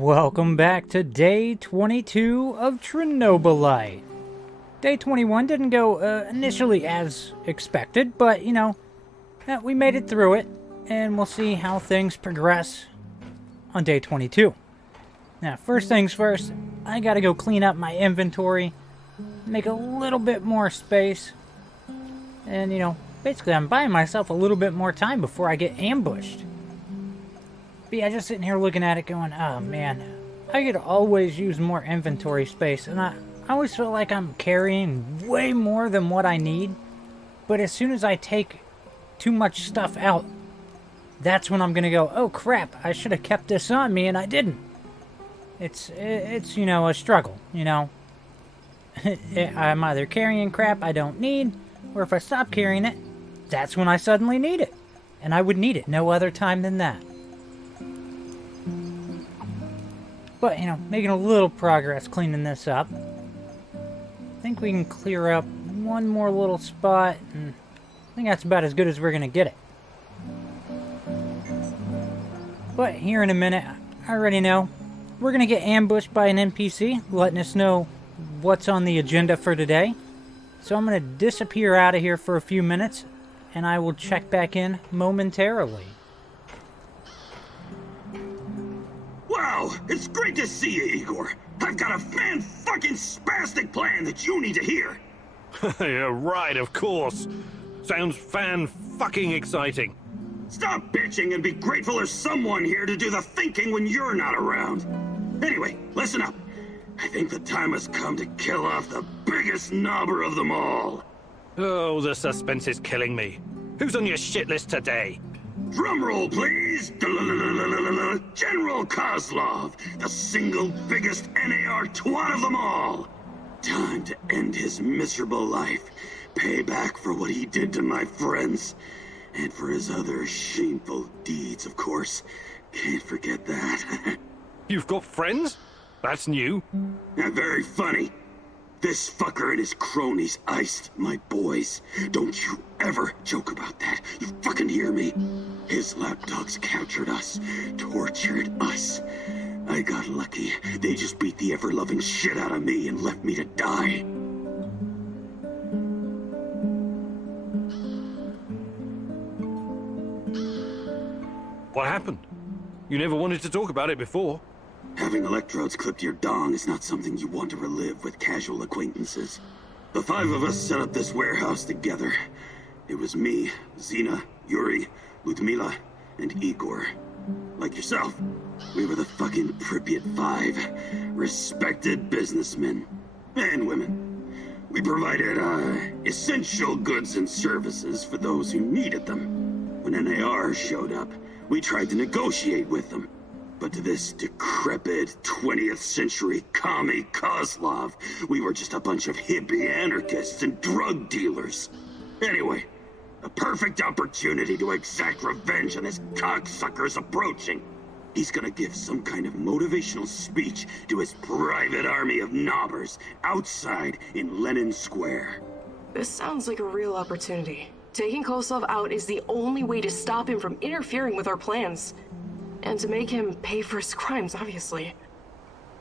Welcome back to day 22 of Chernobylite. Day 21 didn't go initially as expected, but we made it through it, and we'll see how things progress on day 22. Now, first things first, I gotta go clean up my inventory, make a little bit more space, and basically I'm buying myself a little bit more time before I get ambushed. But yeah, just sitting here looking at it going, oh man, I could always use more inventory space, and I always feel like I'm carrying way more than what I need, but as soon as I take too much stuff out, that's when I'm gonna go, oh crap, I should have kept this on me and I didn't. It's a struggle, I'm either carrying crap I don't need, or if I stop carrying it, that's when I suddenly need it. And I would need it no other time than that. But, making a little progress cleaning this up. I think we can clear up one more little spot, and I think that's about as good as we're going to get it. But here in a minute, I already know, we're going to get ambushed by an NPC, letting us know what's on the agenda for today. So I'm going to disappear out of here for a few minutes, and I will check back in momentarily. Wow, it's great to see you, Igor. I've got a fan-fucking-spastic plan that you need to hear. Yeah, right, of course. Sounds fan-fucking-exciting. Stop bitching and be grateful there's someone here to do the thinking when you're not around. Anyway, listen up. I think the time has come to kill off the biggest knobber of them all. Oh, the suspense is killing me. Who's on your shit list today? Drumroll, please! General Kozlov, the single biggest NAR twat of them all! Time to end his miserable life, pay back for what he did to my friends, and for his other shameful deeds, of course. Can't forget that. You've got friends? That's new. Very funny. This fucker and his cronies iced my boys. Don't you ever joke about that. You fucking hear me? His lapdogs captured us, tortured us. I got lucky. They just beat the ever-loving shit out of me and left me to die. What happened? You never wanted to talk about it before. Having electrodes clipped to your dong is not something you want to relive with casual acquaintances. The five of us set up this warehouse together. It was me, Zina, Yuri, Ludmila, and Igor. Like yourself, we were the fucking Pripyat Five. Respected businessmen. And women. We provided, essential goods and services for those who needed them. When NAR showed up, we tried to negotiate with them. But to this decrepit 20th century commie Kozlov, we were just a bunch of hippie anarchists and drug dealers. Anyway, a perfect opportunity to exact revenge on this cocksucker's approaching. He's gonna give some kind of motivational speech to his private army of knobbers outside in Lenin Square. This sounds like a real opportunity. Taking Kozlov out is the only way to stop him from interfering with our plans. And to make him pay for his crimes, obviously.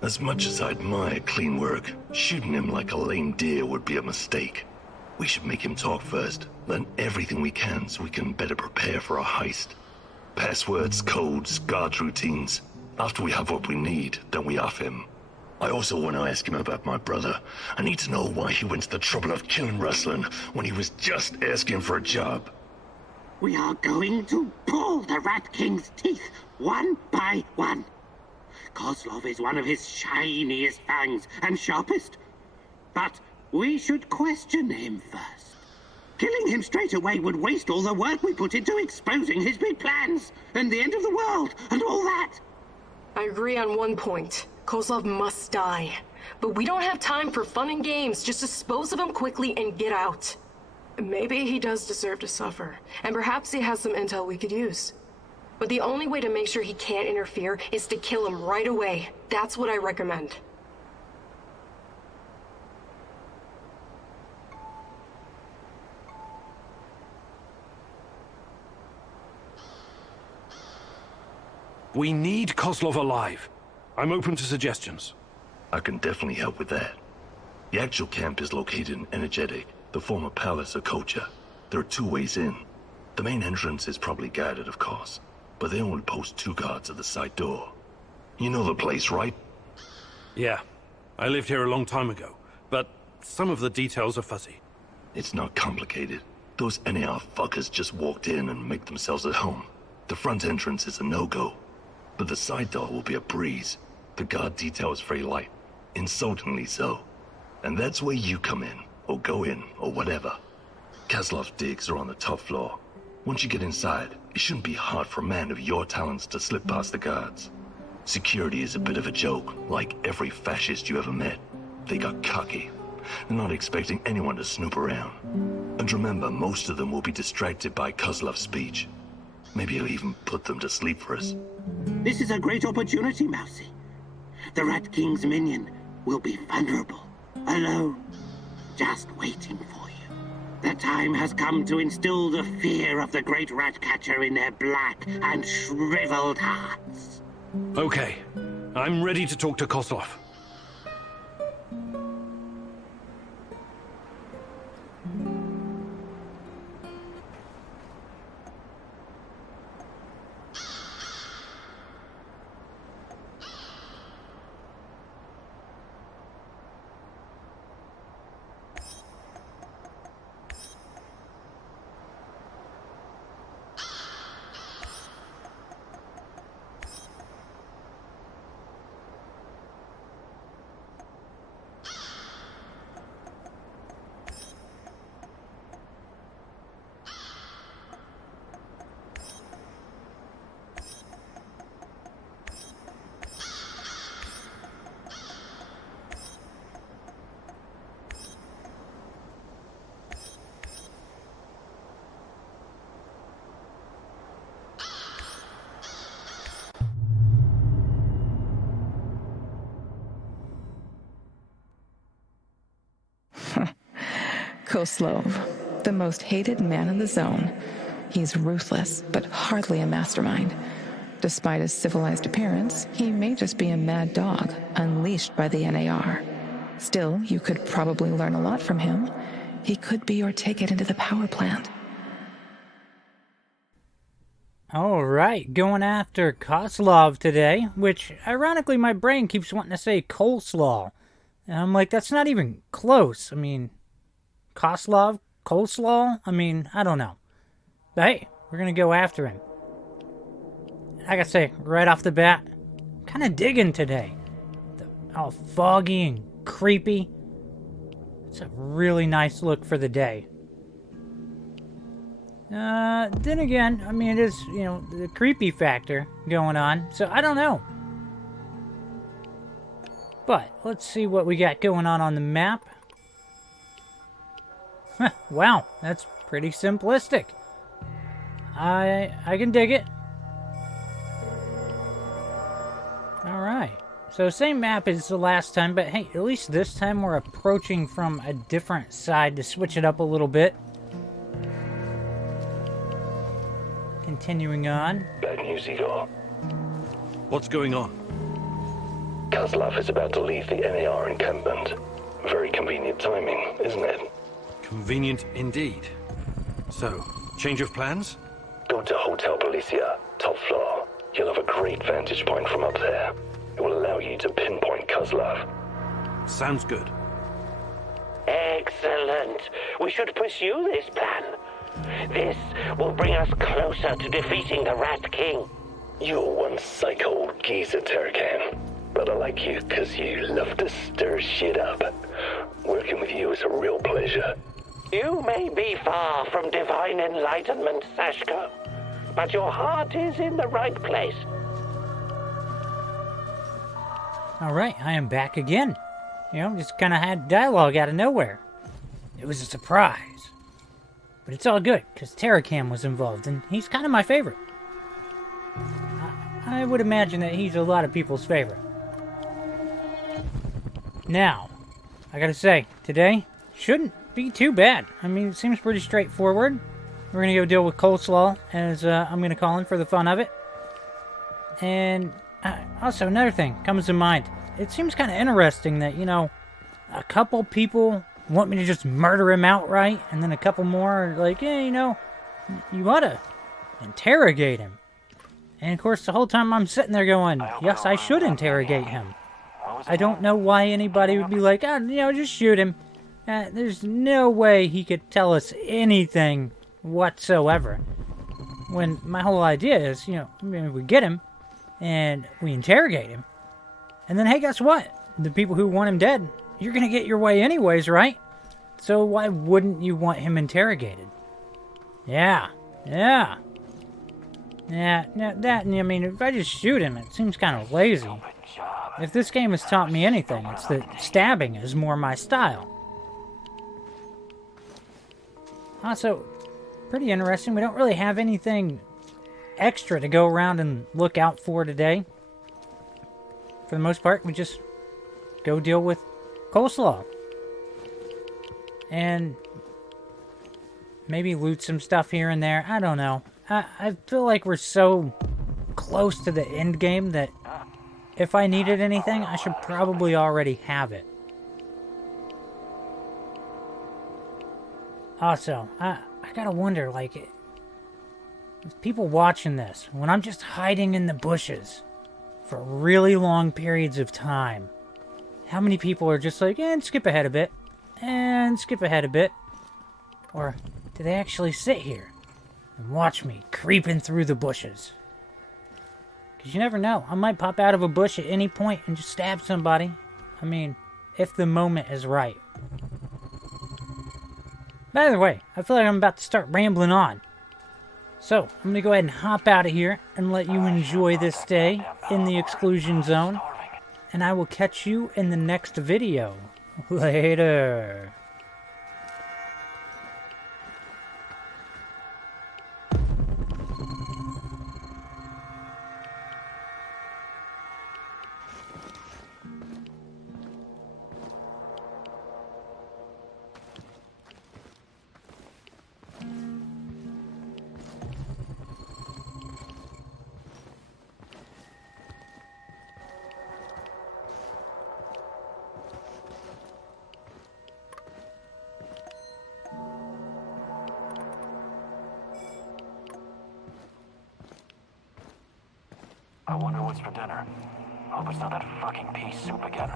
As much as I'd admire clean work, shooting him like a lame deer would be a mistake. We should make him talk first, learn everything we can so we can better prepare for our heist. Passwords, codes, guard routines. After we have what we need, then we off him. I also want to ask him about my brother. I need to know why he went to the trouble of killing Ruslan when he was just asking for a job. We are going to pull the Rat King's teeth, one by one. Kozlov is one of his shiniest fangs and sharpest. But we should question him first. Killing him straight away would waste all the work we put into exposing his big plans, and the end of the world, and all that. I agree on one point. Kozlov must die. But we don't have time for fun and games. Just dispose of him quickly and get out. Maybe he does deserve to suffer, and perhaps he has some intel we could use. But the only way to make sure he can't interfere is to kill him right away. That's what I recommend. We need Kozlov alive. I'm open to suggestions. I can definitely help with that. The actual camp is located in Energetic, the former palace of culture. There are 2 ways in. The main entrance is probably guarded, of course, but they only post 2 guards at the side door. You know the place, right? Yeah, I lived here a long time ago, but some of the details are fuzzy. It's not complicated. Those NAR fuckers just walked in and make themselves at home. The front entrance is a no-go, but the side door will be a breeze. The guard detail is very light, insultingly so. And that's where you come in, or go in, or whatever. Kaslov's digs are on the top floor. Once you get inside, it shouldn't be hard for a man of your talents to slip past the guards. Security is a bit of a joke, like every fascist you ever met. They got cocky. They're not expecting anyone to snoop around. And remember, most of them will be distracted by Kozlov's speech. Maybe he'll even put them to sleep for us. This is a great opportunity, Mousy. The Rat King's minion will be vulnerable, alone, just waiting for you. The time has come to instill the fear of the great rat catcher in their black and shriveled hearts. Okay, I'm ready to talk to Kozlov. Koslov, the most hated man in the zone. He's ruthless, but hardly a mastermind. Despite his civilized appearance, he may just be a mad dog, unleashed by the NAR. Still, you could probably learn a lot from him. He could be your ticket into the power plant. All right, going after Koslov today, which, ironically, my brain keeps wanting to say coleslaw. And I'm like, that's not even close. I mean, Koslov? Coleslaw? I mean, I don't know. But hey, we're going to go after him. I gotta say, right off the bat, I'm kind of digging today. All foggy and creepy. It's a really nice look for the day. Then again, I mean, it is, you know, the creepy factor going on, so I don't know. But, let's see what we got going on the map. Wow, that's pretty simplistic. I can dig it. Alright, so same map as the last time, but hey, at least this time we're approaching from a different side to switch it up a little bit. Continuing on. Bad news, Igor. What's going on? Kozlov is about to leave the NAR encampment. Very convenient timing, isn't it? Convenient indeed. So, change of plans? Go to Hotel Policia, top floor. You'll have a great vantage point from up there. It will allow you to pinpoint Kozlov. Sounds good. Excellent. We should pursue this plan. This will bring us closer to defeating the Rat King. You're one psycho old geezer, Terracan. But I like you because you love to stir shit up. Working with you is a real pleasure. You may be far from divine enlightenment, Sashko, but your heart is in the right place. Alright, I am back again. You know, just kind of had dialogue out of nowhere. It was a surprise. But it's all good, because Terracam was involved, and he's kind of my favorite. I would imagine that he's a lot of people's favorite. Now, I gotta say, today shouldn't be too bad. I mean, it seems pretty straightforward. We're gonna go deal with Coleslaw, as I'm gonna call him for the fun of it. And Also, another thing comes to mind. It seems kind of interesting that, a couple people want me to just murder him outright, and then a couple more are like, yeah, you ought to interrogate him. And of course, the whole time I'm sitting there going, yes, I should interrogate him. I don't know why anybody would be like, just shoot him. There's no way he could tell us anything whatsoever. When my whole idea is, we get him, and we interrogate him. And then, hey, guess what? The people who want him dead, you're going to get your way anyways, right? So why wouldn't you want him interrogated? Yeah. If I just shoot him, it seems kind of lazy. If this game has taught me anything, it's that stabbing is more my style. Also, pretty interesting, we don't really have anything extra to go around and look out for today. For the most part, we just go deal with coleslaw. And maybe loot some stuff here and there. I don't know. I feel like we're so close to the end game that if I needed anything, I should probably already have it. Also, I gotta wonder, if people watching this, when I'm just hiding in the bushes for really long periods of time, how many people are just like, and skip ahead a bit, and skip ahead a bit? Or do they actually sit here and watch me creeping through the bushes? Because you never know. I might pop out of a bush at any point and just stab somebody. If the moment is right. By the way, I feel like I'm about to start rambling on. So, I'm going to go ahead and hop out of here and let you enjoy this day in the exclusion zone. And I will catch you in the next video. Later. I wonder what's for dinner. Hope it's not that fucking pea soup again.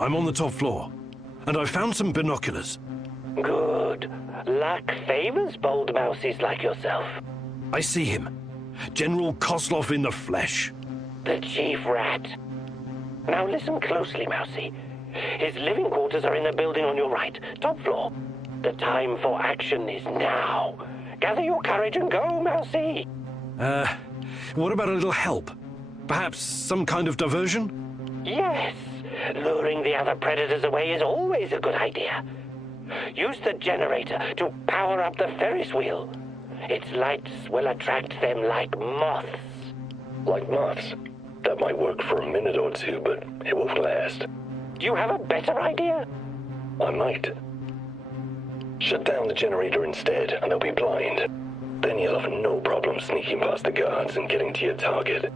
I'm on the top floor, and I found some binoculars. Good. Luck favors bold mousies like yourself. I see him. General Kozlov in the flesh. The chief rat. Now listen closely, Mousy. His living quarters are in the building on your right, top floor. The time for action is now. Gather your courage and go, Mousy. What about a little help? Perhaps some kind of diversion? Yes. Luring the other predators away is always a good idea. Use the generator to power up the Ferris wheel. Its lights will attract them like moths. Like moths? That might work for a minute or two, but it won't last. Do you have a better idea? I might. Shut down the generator instead, and they'll be blind. Then you'll have no problem sneaking past the guards and getting to your target.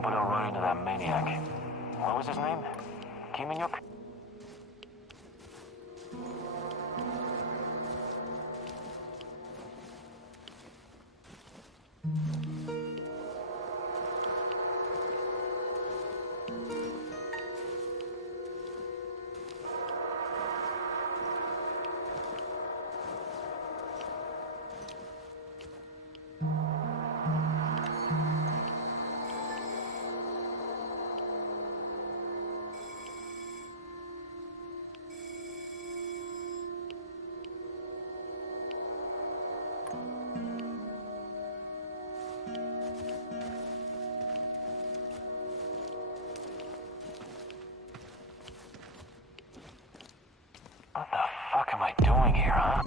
hope I don't run into that maniac. What was his name? Kiminyuk? What the fuck am I doing here, huh?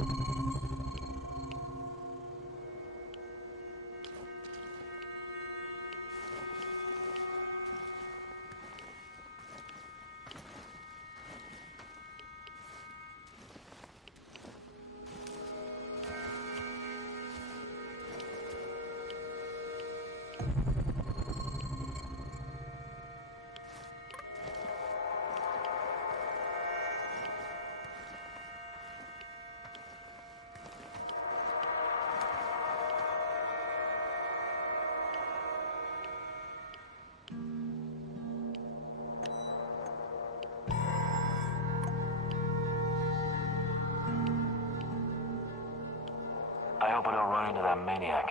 I hope I don't run into that maniac.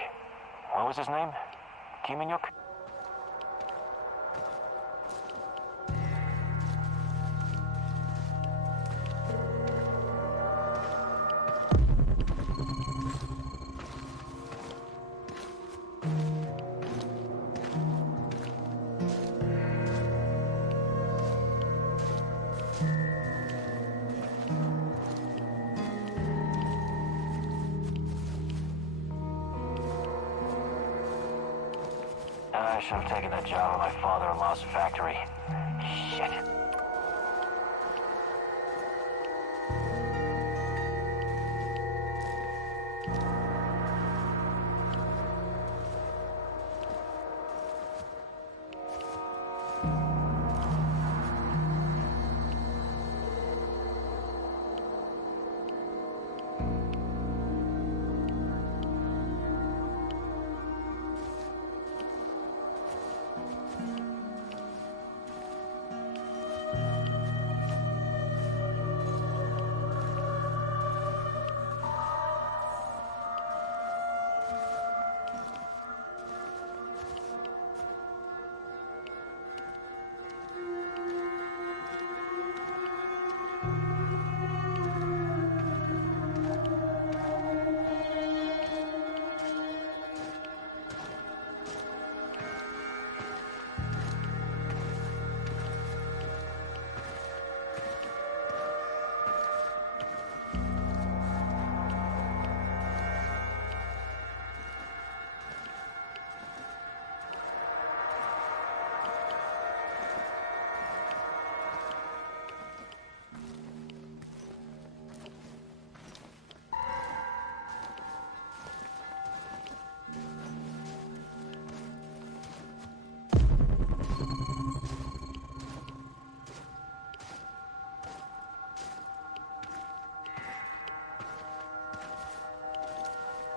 What was his name? Kiminyuk? I should have taken that job at my father-in-law's factory. Shit.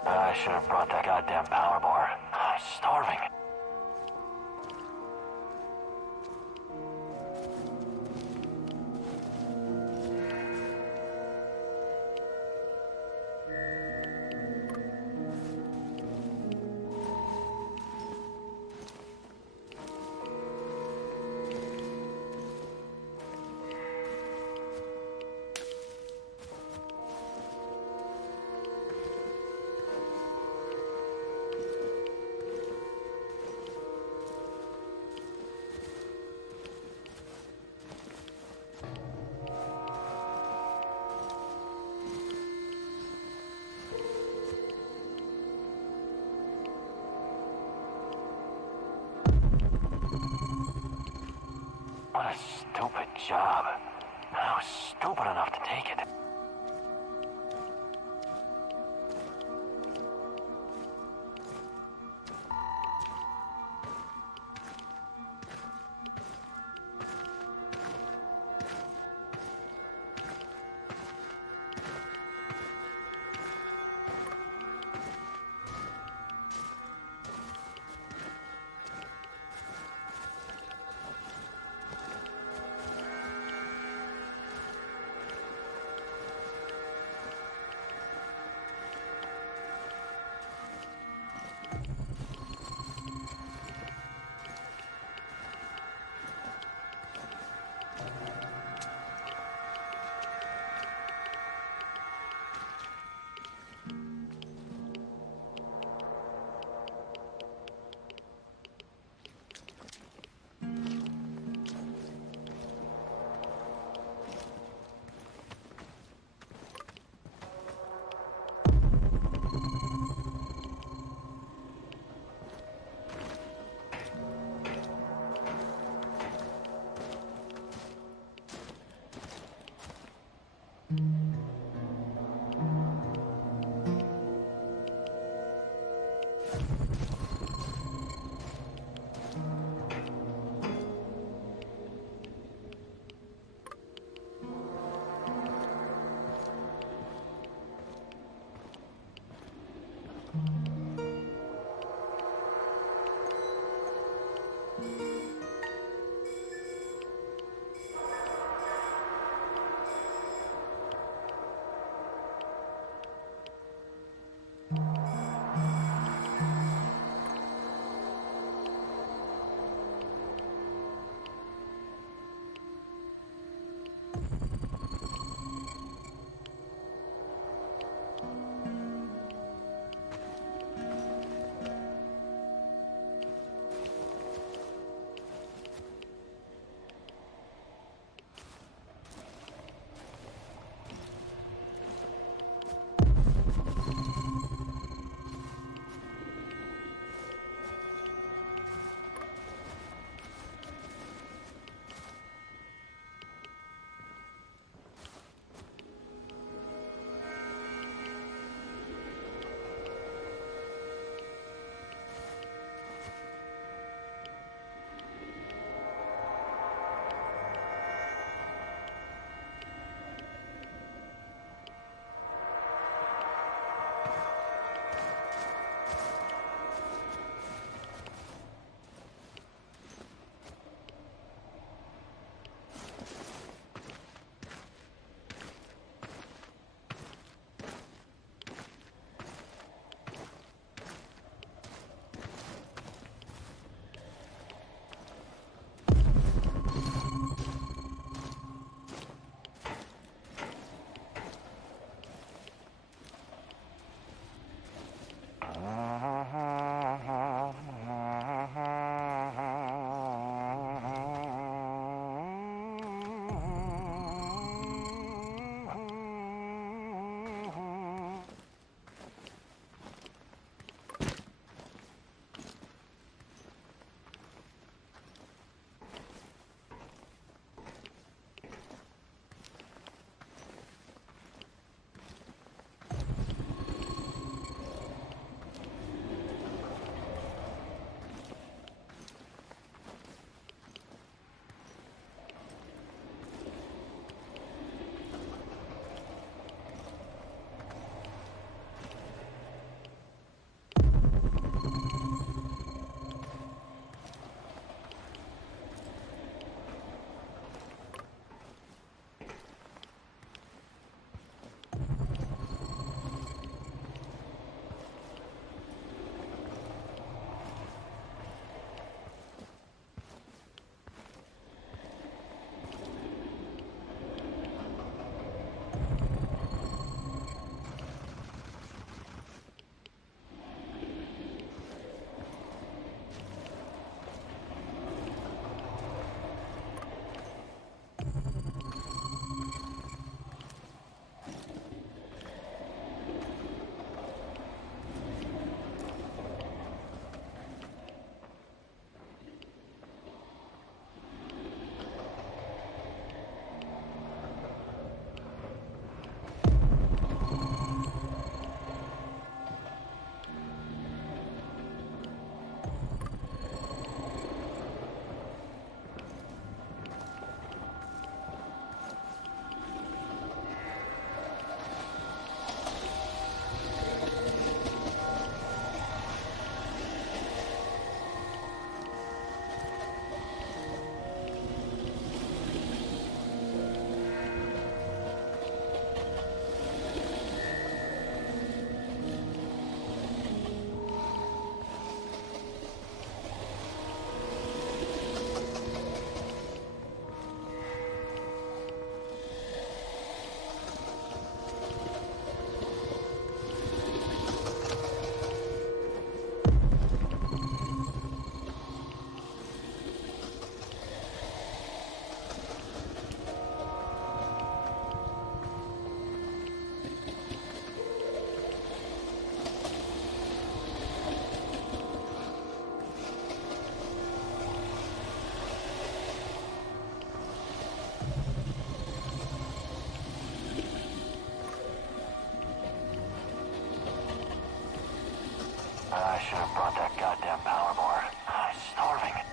I should have brought that goddamn power bar. I'm starving. What a stupid job. I was stupid enough to take it. goddamn power board. I'm starving.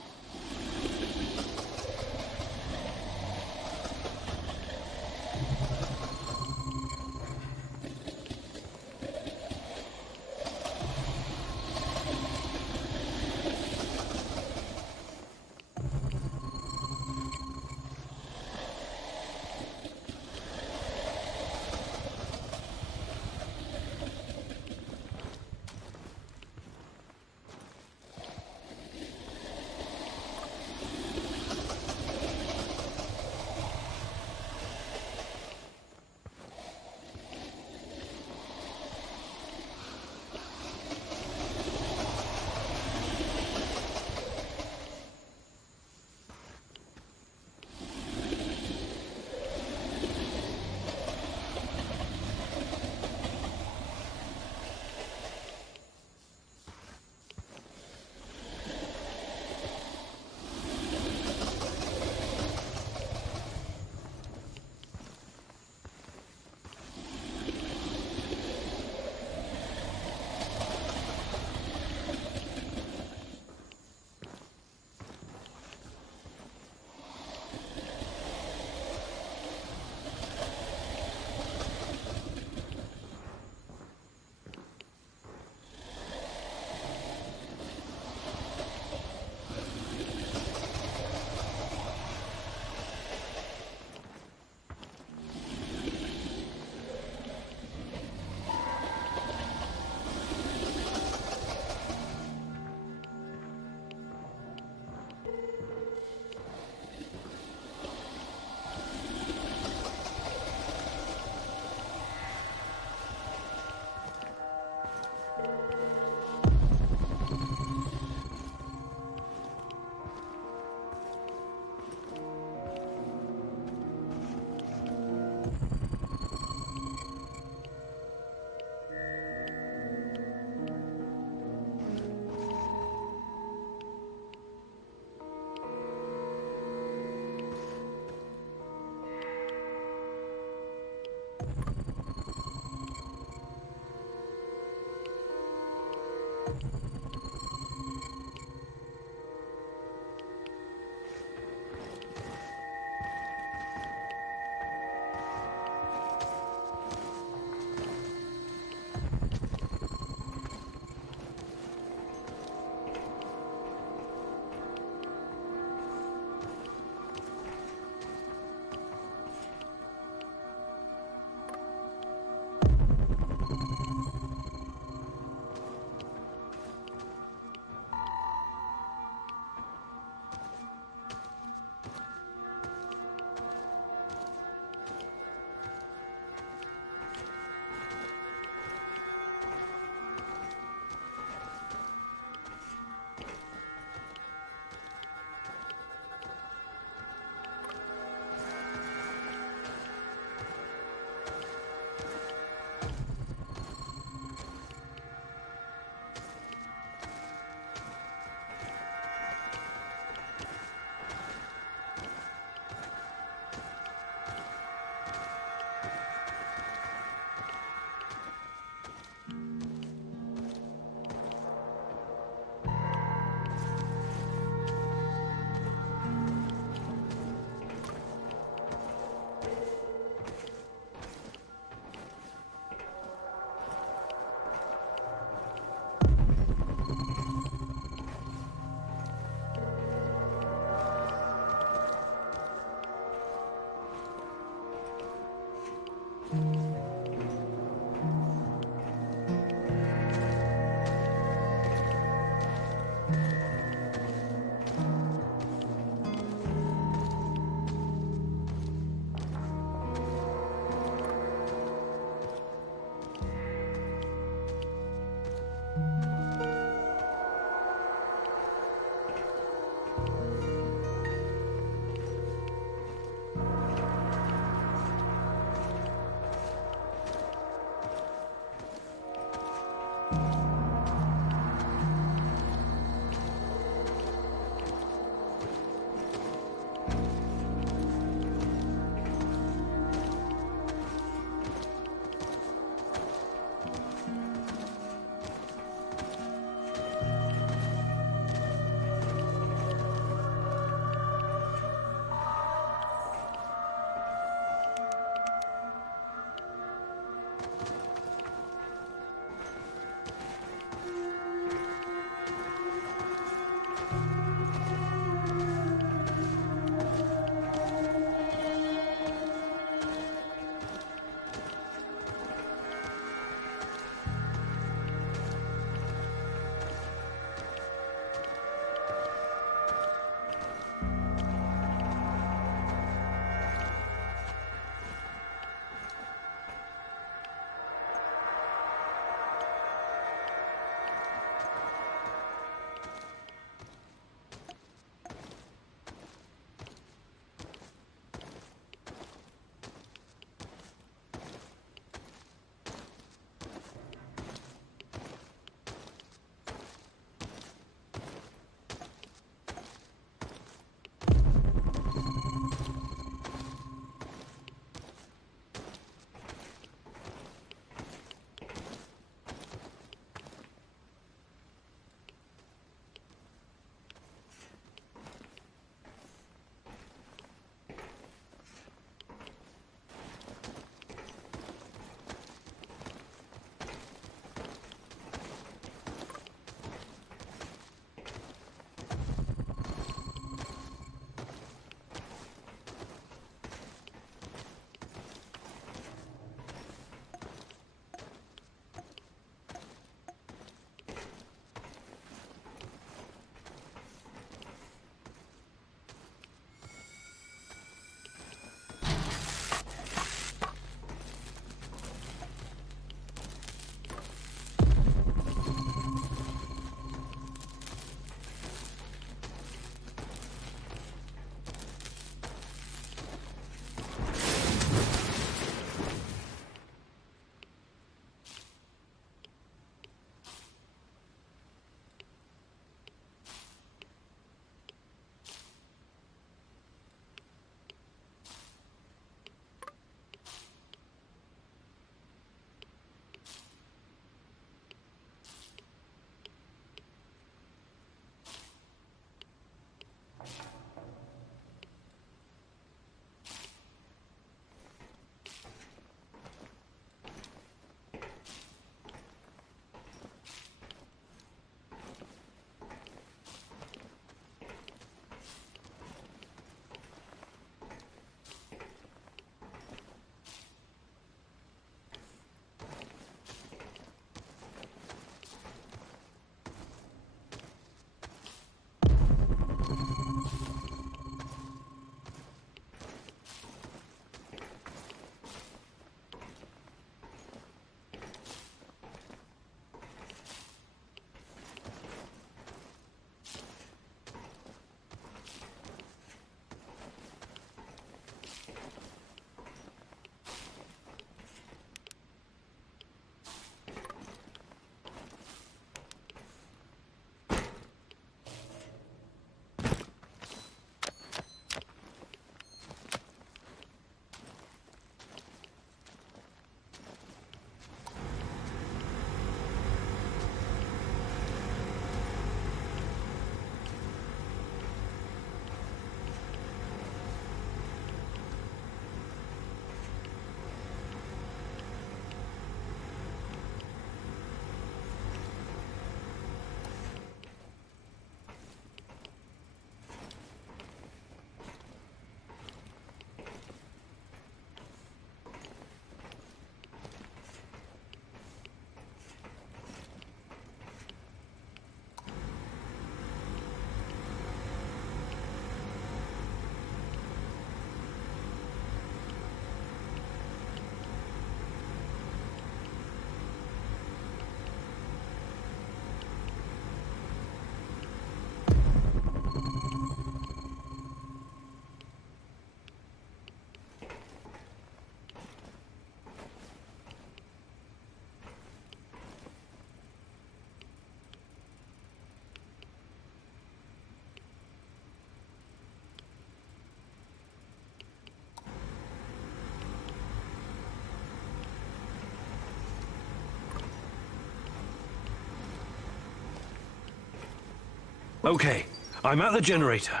Okay, I'm at the generator.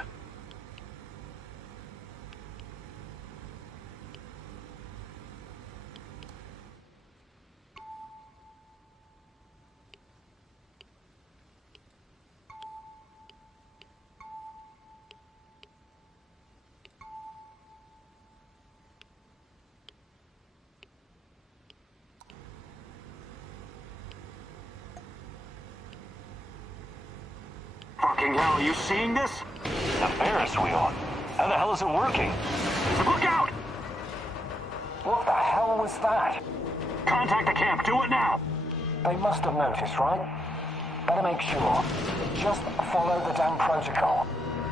Fucking hell, are you seeing this? The Ferris wheel. How the hell is it working? Look out! What the hell was that? Contact the camp, do it now! They must have noticed, right? Better make sure. Just follow the damn protocol.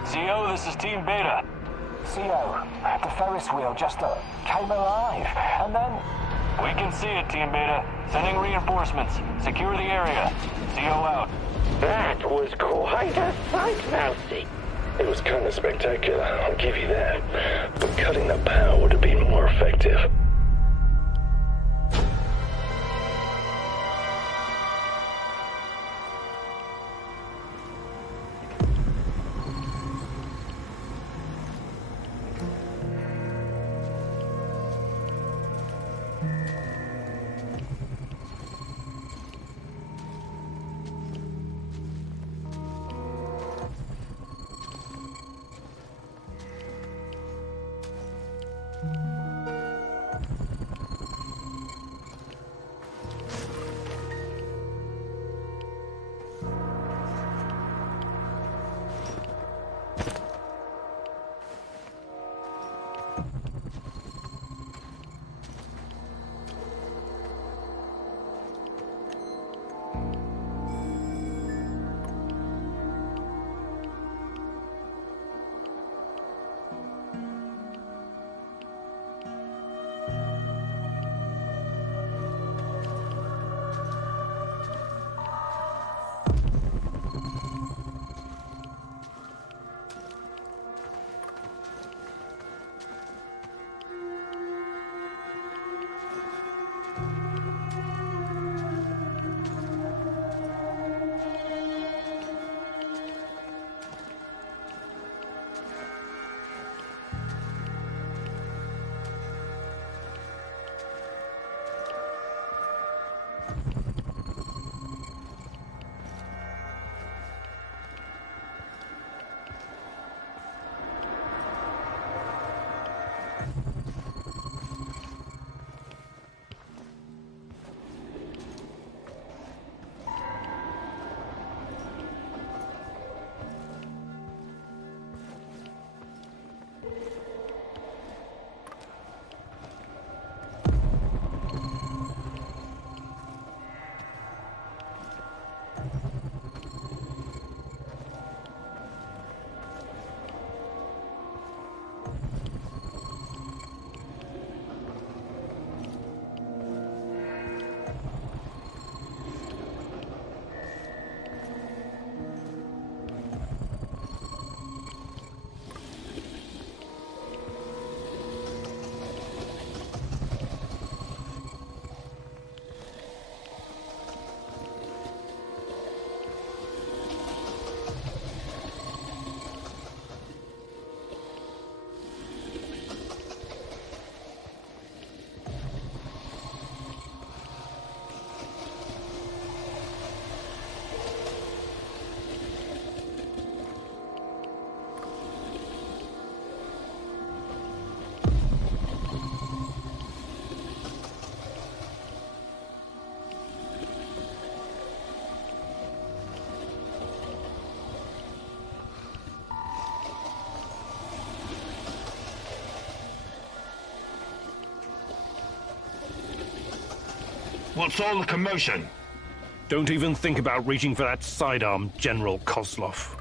CO, this is Team Beta. CO, the Ferris wheel just came alive, and then... We can see it, Team Beta. Sending reinforcements. Secure the area. CO out. That was quite a sight, Mousy. It was kind of spectacular, I'll give you that. But cutting the power would have been more effective. What's all the commotion? Don't even think about reaching for that sidearm, General Kozlov.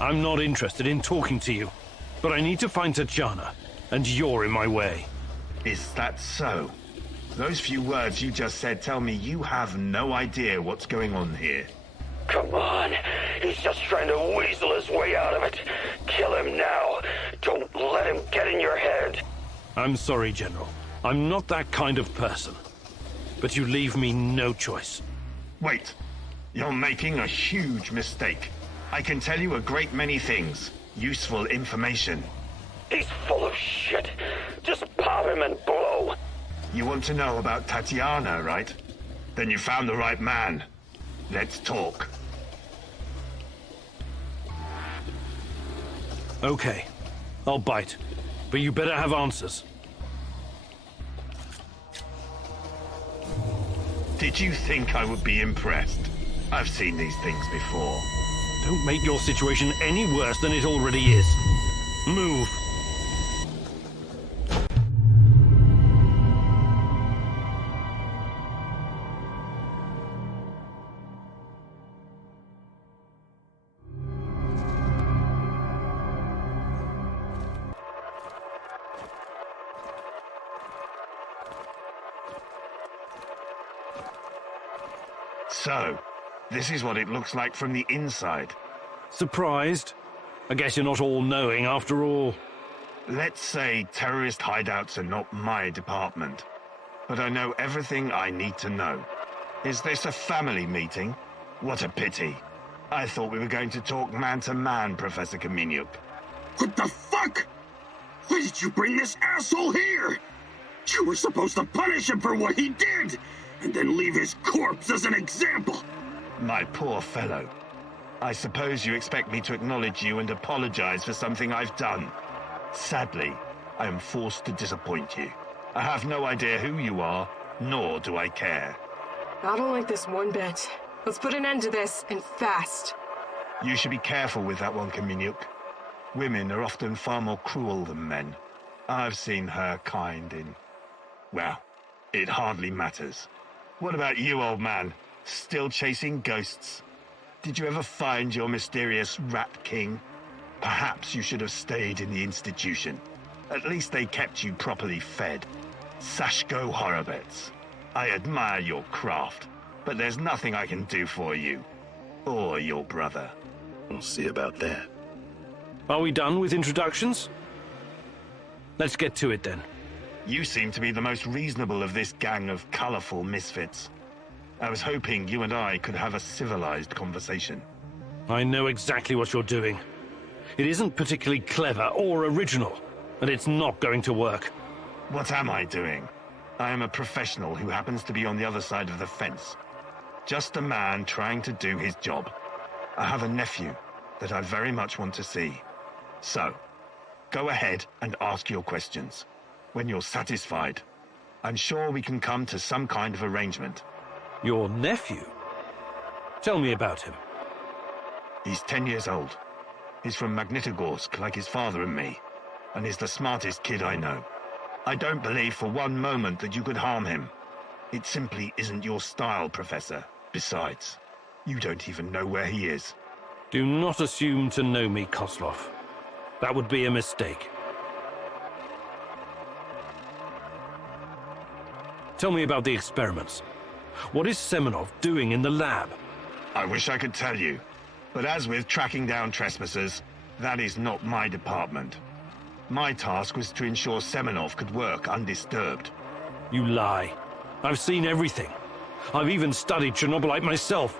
I'm not interested in talking to you, but I need to find Tatjana, and you're in my way. Is that so? Those few words you just said tell me you have no idea what's going on here. Come on. He's just trying to weasel his way out of it. Kill him now. Don't let him get in your head. I'm sorry, General. I'm not that kind of person. But you leave me no choice. Wait. You're making a huge mistake. I can tell you a great many things. Useful information. He's full of shit. Just pop him and blow. You want to know about Tatiana, right? Then you found the right man. Let's talk. Okay. I'll bite. But you better have answers. Did you think I would be impressed? I've seen these things before. Don't make your situation any worse than it already is. Move. So, this is what it looks like from the inside. Surprised? I guess you're not all-knowing after all. Let's say terrorist hideouts are not my department, but I know everything I need to know. Is this a family meeting? What a pity. I thought we were going to talk man-to-man, Professor Kamieniuk. What the fuck? Why did you bring this asshole here? You were supposed to punish him for what he did, and then leave his corpse as an example. My poor fellow. I suppose you expect me to acknowledge you and apologize for something I've done. Sadly, I am forced to disappoint you. I have no idea who you are, nor do I care. I don't like this one bit. Let's put an end to this, and fast. You should be careful with that one, Kamieniuk. Women are often far more cruel than men. I've seen her kind in... well, it hardly matters. What about you, old man? Still chasing ghosts? Did you ever find your mysterious Rat King? Perhaps you should have stayed in the institution. At least they kept you properly fed. Sashko Horowitz. I admire your craft, but there's nothing I can do for you. Or your brother. We'll see about that. Are we done with introductions? Let's get to it then. You seem to be the most reasonable of this gang of colorful misfits. I was hoping you and I could have a civilized conversation. I know exactly what you're doing. It isn't particularly clever or original, and it's not going to work. What am I doing? I am a professional who happens to be on the other side of the fence. Just a man trying to do his job. I have a nephew that I very much want to see. So, go ahead and ask your questions. When you're satisfied, I'm sure we can come to some kind of arrangement. Your nephew? Tell me about him. He's 10 years old. He's from Magnitogorsk, like his father and me, and he's the smartest kid I know. I don't believe for one moment that you could harm him. It simply isn't your style, Professor. Besides, you don't even know where he is. Do not assume to know me, Kozlov. That would be a mistake. Tell me about the experiments. What is Semenov doing in the lab? I wish I could tell you, but as with tracking down trespassers, that is not my department. My task was to ensure Semenov could work undisturbed. You lie. I've seen everything. I've even studied Chernobylite myself.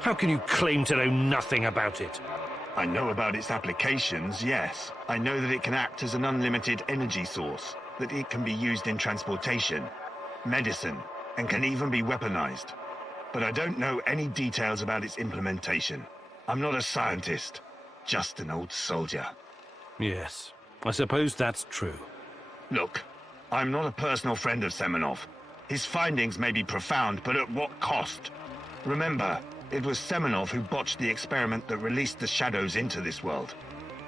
How can you claim to know nothing about it? I know about its applications, yes. I know that it can act as an unlimited energy source, that it can be used in transportation, medicine, and can even be weaponized. But I don't know any details about its implementation. I'm not a scientist, just an old soldier. Yes, I suppose that's true. Look, I'm not a personal friend of Semenov. His findings may be profound, but at what cost? Remember, it was Semenov who botched the experiment that released the shadows into this world.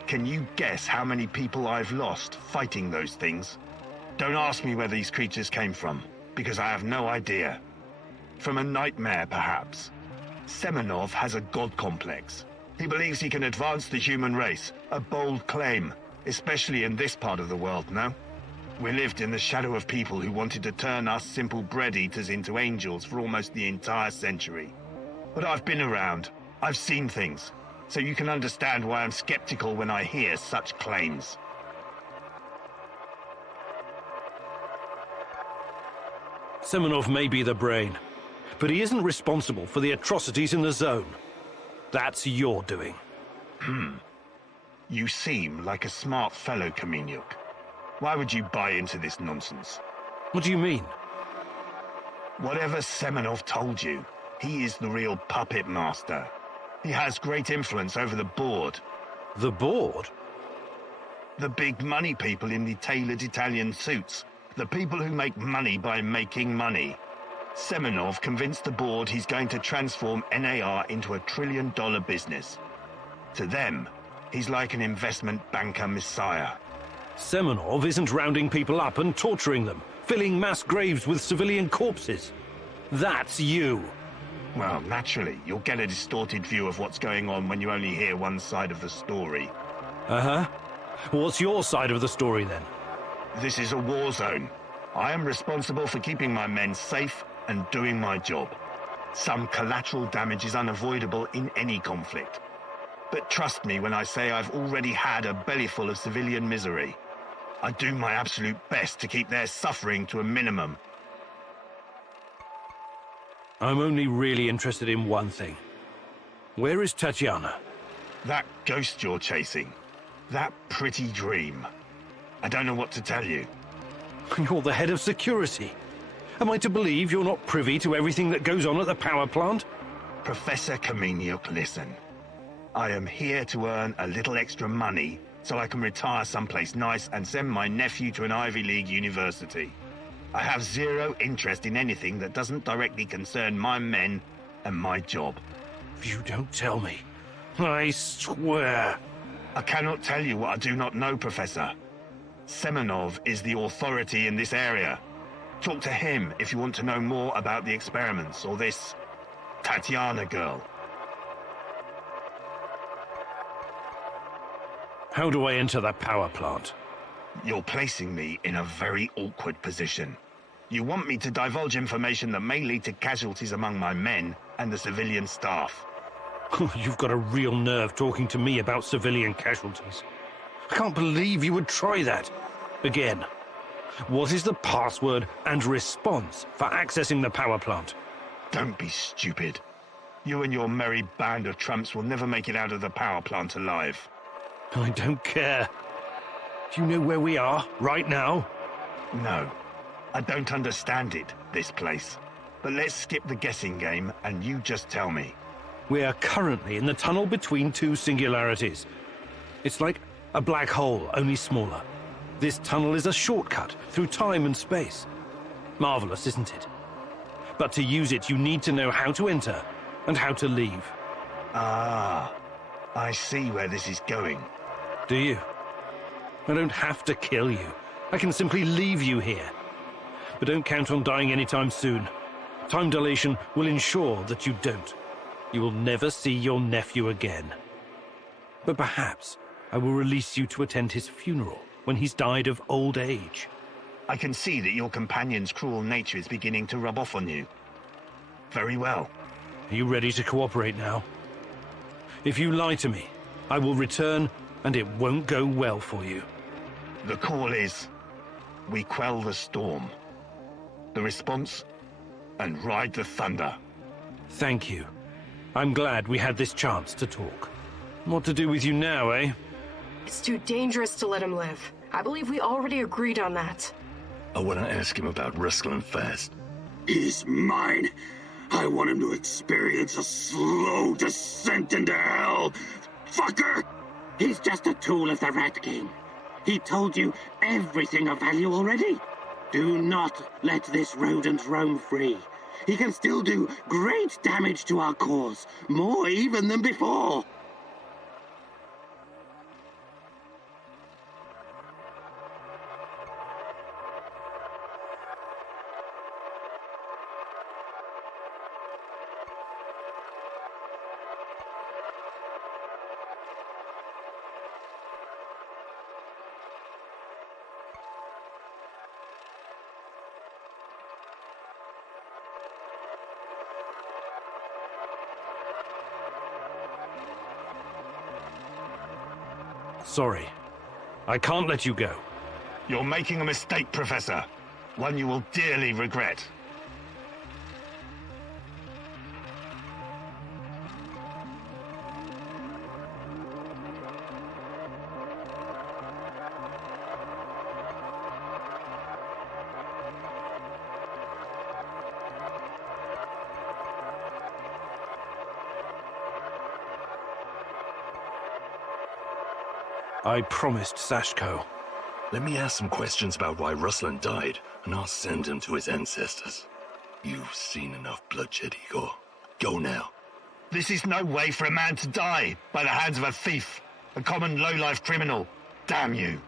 Can you guess how many people I've lost fighting those things? Don't ask me where these creatures came from, because I have no idea. From a nightmare, perhaps. Semenov has a god complex. He believes he can advance the human race, a bold claim, especially in this part of the world, no? We lived in the shadow of people who wanted to turn us simple bread-eaters into angels for almost the entire century. But I've been around. I've seen things. So you can understand why I'm skeptical when I hear such claims. Semenov may be the brain, but he isn't responsible for the atrocities in the zone. That's your doing. You seem like a smart fellow, Kamenyuk. Why would you buy into this nonsense? What do you mean? Whatever Semenov told you, he is the real puppet master. He has great influence over the board. The board? The big money people in the tailored Italian suits. The people who make money by making money. Semenov convinced the board he's going to transform NAR into a $1 trillion business. To them, he's like an investment banker messiah. Semenov isn't rounding people up and torturing them, filling mass graves with civilian corpses. That's you. Well, naturally, you'll get a distorted view of what's going on when you only hear one side of the story. Uh-huh. What's your side of the story, then? This is a war zone. I am responsible for keeping my men safe and doing my job. Some collateral damage is unavoidable in any conflict. But trust me when I say I've already had a bellyful of civilian misery. I do my absolute best to keep their suffering to a minimum. I'm only really interested in one thing. Where is Tatiana? That ghost you're chasing. That pretty dream. I don't know what to tell you. You're the head of security. Am I to believe you're not privy to everything that goes on at the power plant? Professor Kamenyuk, listen. I am here to earn a little extra money so I can retire someplace nice and send my nephew to an Ivy League university. I have zero interest in anything that doesn't directly concern my men and my job. You don't tell me. I swear. I cannot tell you what I do not know, Professor. Semenov is the authority in this area. Talk to him if you want to know more about the experiments or this Tatiana girl. How do I enter the power plant? You're placing me in a very awkward position. You want me to divulge information that may lead to casualties among my men and the civilian staff. You've got a real nerve talking to me about civilian casualties. I can't believe you would try that. Again, what is the password and response for accessing the power plant? Don't be stupid. You and your merry band of trumps will never make it out of the power plant alive. I don't care. Do you know where we are right now? No. I don't understand it, this place. But let's skip the guessing game and you just tell me. We are currently in the tunnel between two singularities. It's like a black hole, only smaller. This tunnel is a shortcut through time and space. Marvelous, isn't it? But to use it, you need to know how to enter and how to leave. Ah, I see where this is going. Do you? I don't have to kill you. I can simply leave you here. But don't count on dying anytime soon. Time dilation will ensure that you don't. You will never see your nephew again. But perhaps I will release you to attend his funeral when he's died of old age. I can see that your companion's cruel nature is beginning to rub off on you. Very well. Are you ready to cooperate now? If you lie to me, I will return and it won't go well for you. The call is, we quell the storm. The response, and ride the thunder. Thank you. I'm glad we had this chance to talk. What to do with you now, eh? It's too dangerous to let him live. I believe we already agreed on that. I want to ask him about Rusklin fast. He's mine. I want him to experience a slow descent into hell. Fucker! He's just a tool of the Rat King. He told you everything of value already. Do not let this rodent roam free. He can still do great damage to our cause, more even than before. Sorry. I can't let you go. You're making a mistake, Professor. One you will dearly regret. I promised Sashko. Let me ask some questions about why Ruslan died, and I'll send him to his ancestors. You've seen enough bloodshed, Igor. Go now. This is no way for a man to die by the hands of a thief, a common low-life criminal. Damn you.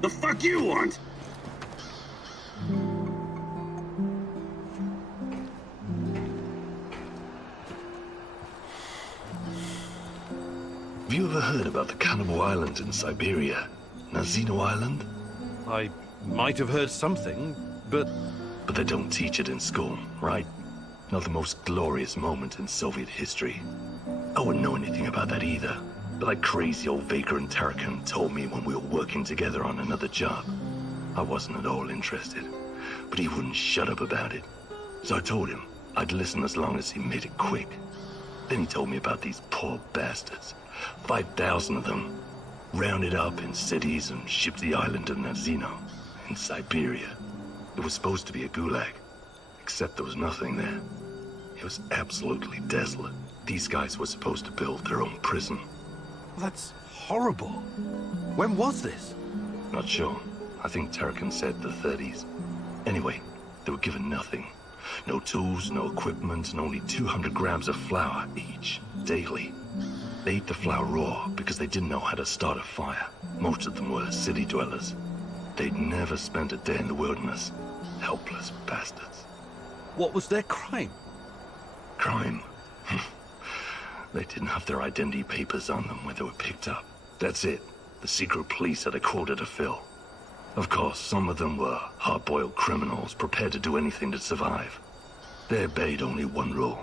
The fuck you want? Have you ever heard about the Cannibal Island in Siberia? Nazino Island? I might have heard something, but... But they don't teach it in school, right? Not the most glorious moment in Soviet history. I wouldn't know anything about that either. But that crazy old Vaker and Tarakan told me when we were working together on another job. I wasn't at all interested, but he wouldn't shut up about it. So I told him I'd listen as long as he made it quick. Then he told me about these poor bastards. 5,000 of them, rounded up in cities and shipped to the island of Nazino, in Siberia. It was supposed to be a gulag, except there was nothing there. It was absolutely desolate. These guys were supposed to build their own prison. That's horrible. When was this? Not sure. I think Tarakan said the 30s. Anyway, they were given nothing. No tools, no equipment, and only 200 grams of flour each, daily. They ate the flour raw because they didn't know how to start a fire. Most of them were city dwellers. They'd never spent a day in the wilderness. Helpless bastards. What was their crime? Crime? They didn't have their identity papers on them when they were picked up. That's it. The secret police had a quota to fill. Of course, some of them were hard-boiled criminals prepared to do anything to survive. They obeyed only one rule: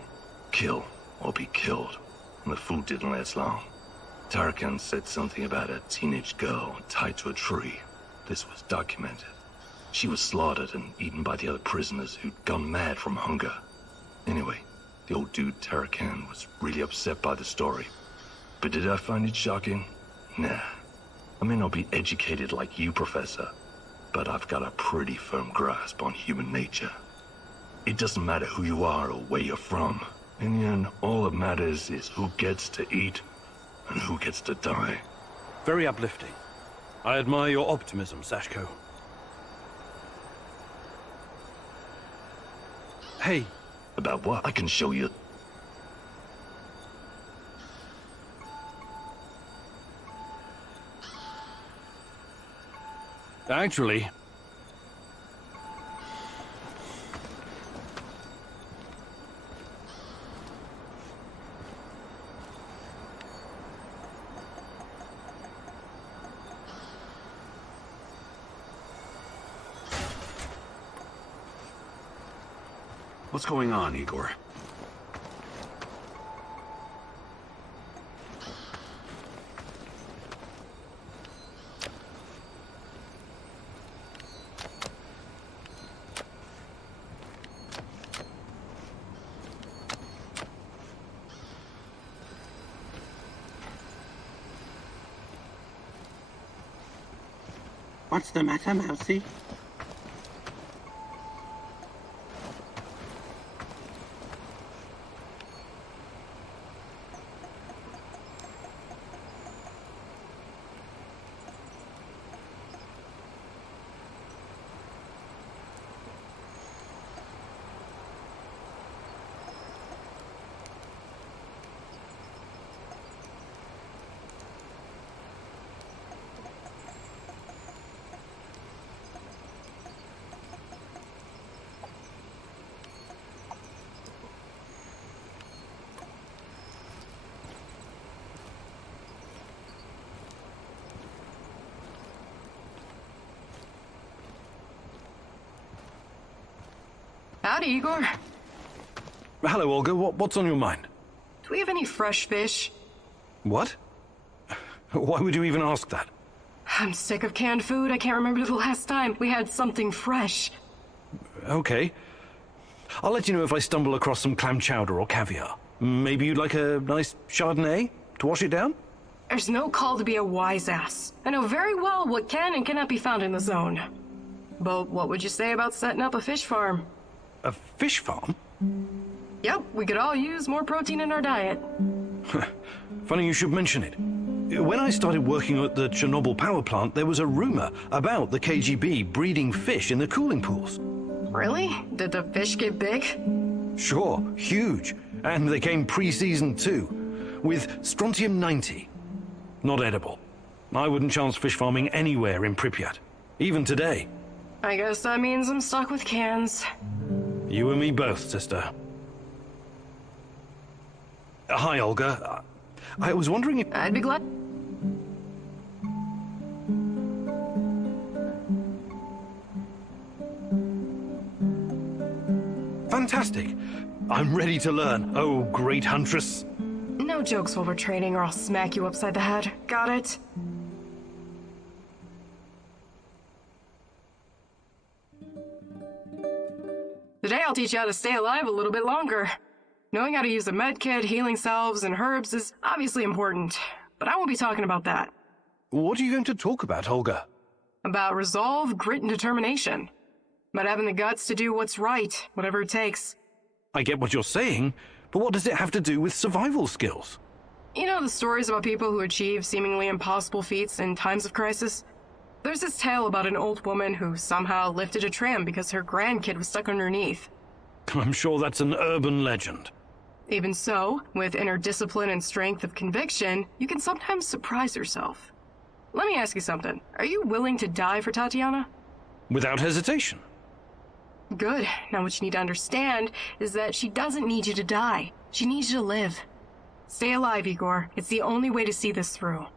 kill or be killed. And the food didn't last long. Tarakan said something about a teenage girl tied to a tree. This was documented. She was slaughtered and eaten by the other prisoners who'd gone mad from hunger. Anyway, the old dude Tarakan was really upset by the story. But did I find it shocking? Nah. I may not be educated like you, Professor, but I've got a pretty firm grasp on human nature. It doesn't matter who you are or where you're from. In the end, all that matters is who gets to eat and who gets to die. Very uplifting. I admire your optimism, Sashko. Hey. About what? I can show you. Actually... What's going on, Igor? What's the matter, Mousy? Howdy, Igor. Hello, Olga. What's on your mind? Do we have any fresh fish? What? Why would you even ask that? I'm sick of canned food. I can't remember the last time we had something fresh. Okay. I'll let you know if I stumble across some clam chowder or caviar. Maybe you'd like a nice Chardonnay to wash it down? There's no call to be a wise ass. I know very well what can and cannot be found in the zone. But what would you say about setting up a fish farm? A fish farm? Yep, we could all use more protein in our diet. Funny you should mention it. When I started working at the Chernobyl power plant, there was a rumor about the KGB breeding fish in the cooling pools. Really? Did the fish get big? Sure, huge. And they came pre-seasoned too, with strontium-90. Not edible. I wouldn't chance fish farming anywhere in Pripyat, even today. I guess that means I'm stuck with cans. You and me both, sister. Hi, Olga. I was wondering if... I'd be glad. Fantastic. I'm ready to learn, oh great huntress. No jokes while we're training or I'll smack you upside the head. Got it? Today I'll teach you how to stay alive a little bit longer. Knowing how to use a medkit, healing salves, and herbs is obviously important, but I won't be talking about that. What are you going to talk about, Olga? About resolve, grit, and determination. About having the guts to do what's right, whatever it takes. I get what you're saying, but what does it have to do with survival skills? You know the stories about people who achieve seemingly impossible feats in times of crisis? There's this tale about an old woman who somehow lifted a tram because her grandkid was stuck underneath. I'm sure that's an urban legend. Even so, with inner discipline and strength of conviction, you can sometimes surprise yourself. Let me ask you something. Are you willing to die for Tatiana? Without hesitation. Good. Now what you need to understand is that she doesn't need you to die. She needs you to live. Stay alive, Igor. It's the only way to see this through.